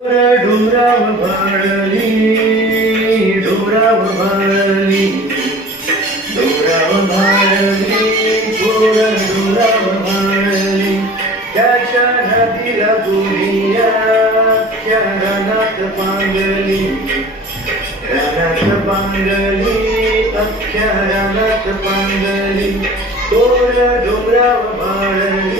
डोराव भाळली डोराव भाळली डोराव भाळली गोड डोराव भाळली त्याच्या नदीला गोरिया त्या रानात पांगली रानात पांगली अख्ख्या रानात पांगली तोर डोराव भाळली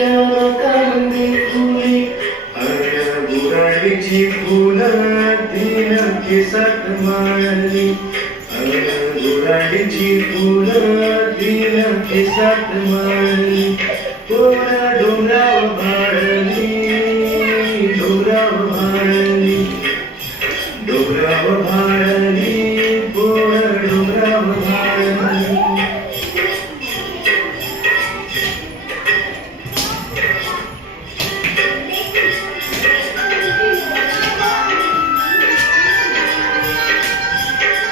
तिच्या काळामध्ये फुली अरे गुराडीची फुलं तीन केसात माळली अरे गुराडीची फुलं तीन केसात माळली कोणा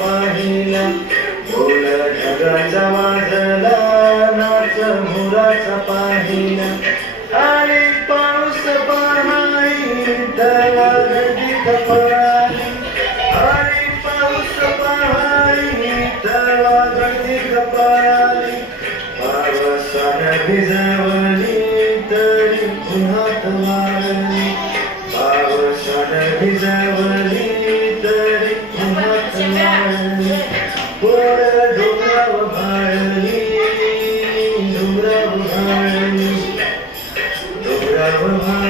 पाहिला. ढोल ढगाचा वाजला नाच मोराचा पाहिला. पावसानं भिजवली तरी उन्हात मारली पावसानं भिजवली तरी उन्हात मारली पोर डोंगराव भाळली डोंगराव भाळली डोंगराव भाळली